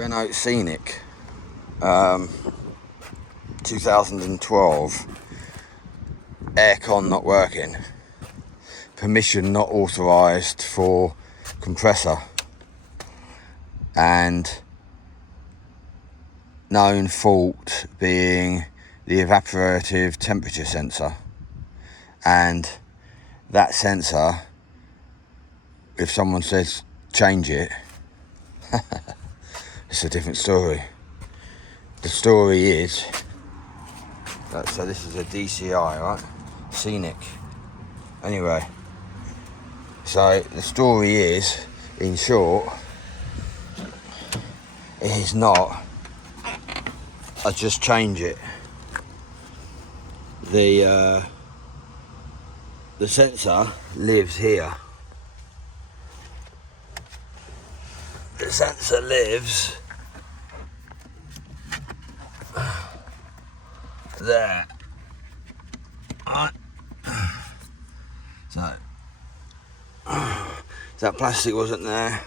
Renault Scenic 2012, aircon not working, permission not authorised for compressor, and known fault being the evaporative temperature sensor. And that sensor, if someone says change it, it's a different story. The story is so this is a DCI, right? Scenic. Anyway, so the story is, in short, it is not I just change it. The sensor lives here. The sensor lives there. Right. So that plastic wasn't there.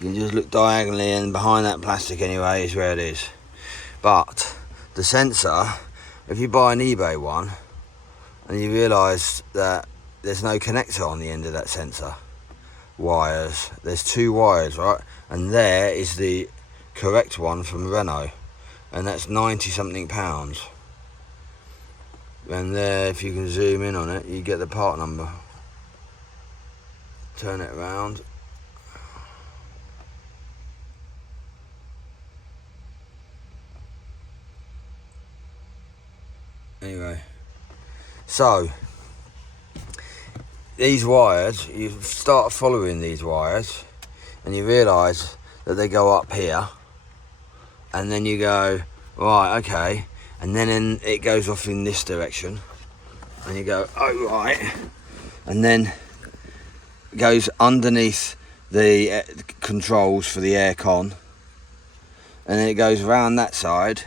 You can just look diagonally, and behind that plastic anyway is where it is. But the sensor, if you buy an eBay one and you realise that there's no connector on the end of that sensor wires, there's two wires, right? And there is the correct one from Renault, and that's 90 something pounds. And there, if you can zoom in on it, you get the part number. Turn it around. Anyway, so these wires, you start following these wires and you realise that they go up here, and then you go, right, okay, and then it goes off in this direction, and you go, oh right, and then it goes underneath the controls for the aircon, and then it goes around that side.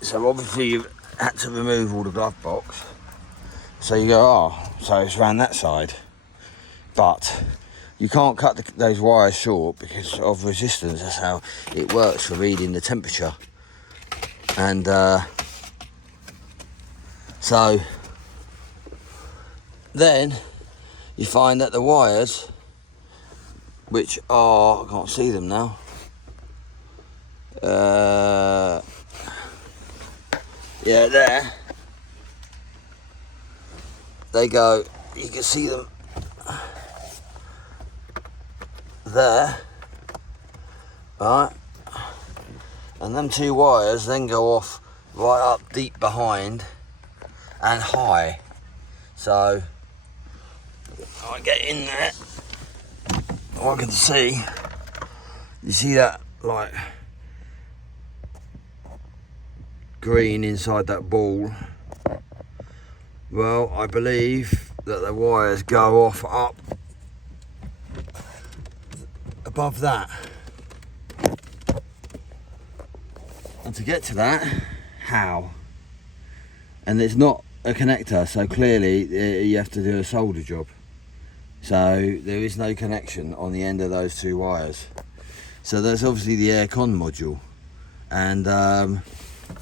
So obviously you've had to remove all the glove box. So you go, oh, so it's around that side. But you can't cut those wires short because of resistance. That's how it works for reading the temperature. And so then you find that the wires, which are, I can't see them now, yeah, there. They go, you can see them there, right? And them two wires then go off right up deep behind and high. So I get in there, I can see, you see that like green inside that ball? Well, I believe that the wires go off up above that. And to get to that, how? And there's not a connector, so clearly you have to do a solder job. So there is no connection on the end of those two wires. So that's obviously the aircon module. And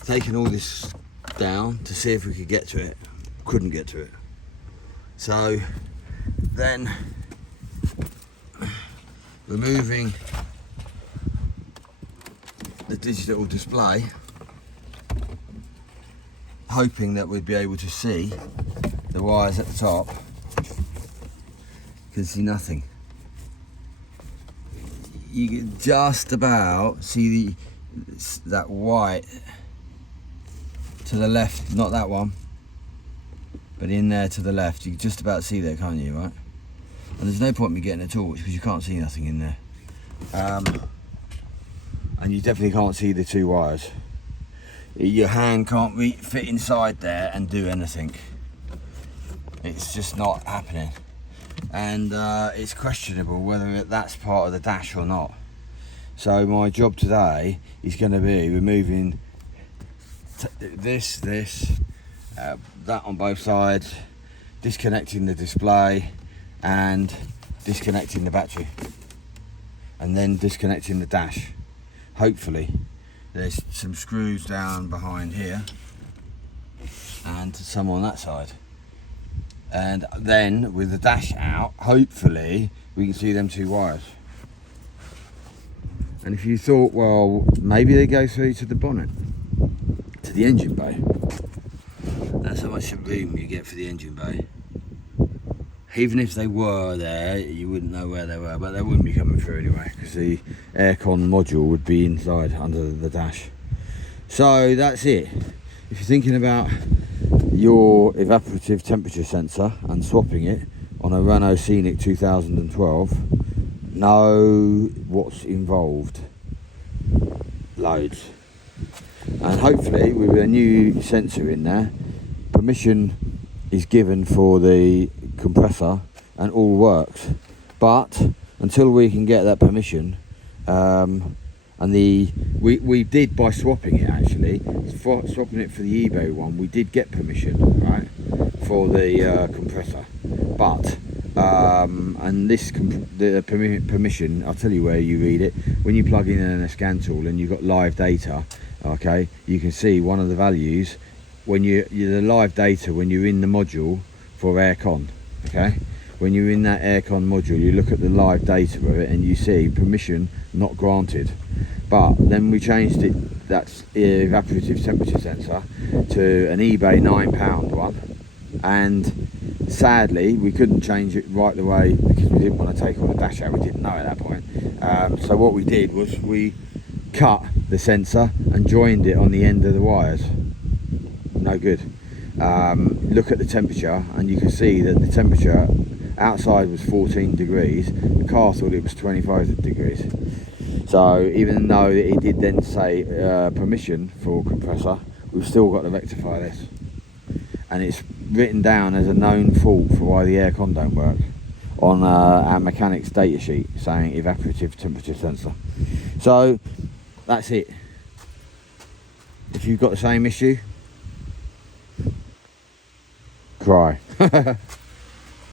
taking all this down to see if we could get to it. Couldn't get to it. So then removing the digital display, hoping that we'd be able to see the wires at the top. Can see nothing. You can just about see that white to the left, not that one, but in there to the left. You can just about see there, can't you, right? And there's no point in me getting a torch because you can't see nothing in there. And you definitely can't see the two wires. Your hand can't fit inside there and do anything. It's just not happening. And it's questionable whether that's part of the dash or not. So my job today is going to be removing this, that on both sides, disconnecting the display and disconnecting the battery, and then disconnecting the dash. hopefully. There's some screws down behind here and some on that side. And then with the dash out, hopefully we can see them 2 wires. And if you thought, well, maybe they go through to the bonnet, to the engine bay. That's how much room you get for the engine bay. Even if they were there, you wouldn't know where they were, but they wouldn't be coming through anyway, because the aircon module would be inside under the dash. So that's it. If you're thinking about your evaporative temperature sensor and swapping it on a Renault Scenic 2012, know what's involved. Loads. And hopefully with a new sensor in there, permission is given for the compressor and all works. But until we can get that permission, we did, by swapping it actually, swapping it for the eBay one, we did get permission, right, for the compressor. But and the permission, I'll tell you where you read it. When you plug in a scan tool and you've got live data, okay, you can see one of the values when the live data when you're in the module for aircon. Okay, when you're in that aircon module, you look at the live data of it and you see permission not granted. But then we changed it, that's evaporative temperature sensor, to an eBay £9 one, and sadly we couldn't change it right away because we didn't want to take all the dash out. We didn't know at that point. So what we did was we cut the sensor and joined it on the end of the wires. No good. Look at the temperature and you can see that the temperature outside was 14 degrees. The car thought it was 25 degrees. So even though it did then say permission for compressor, we've still got to rectify this. And it's written down as a known fault for why the aircon don't work on our mechanic's data sheet saying evaporative temperature sensor. So that's it. If you've got the same issue, cry.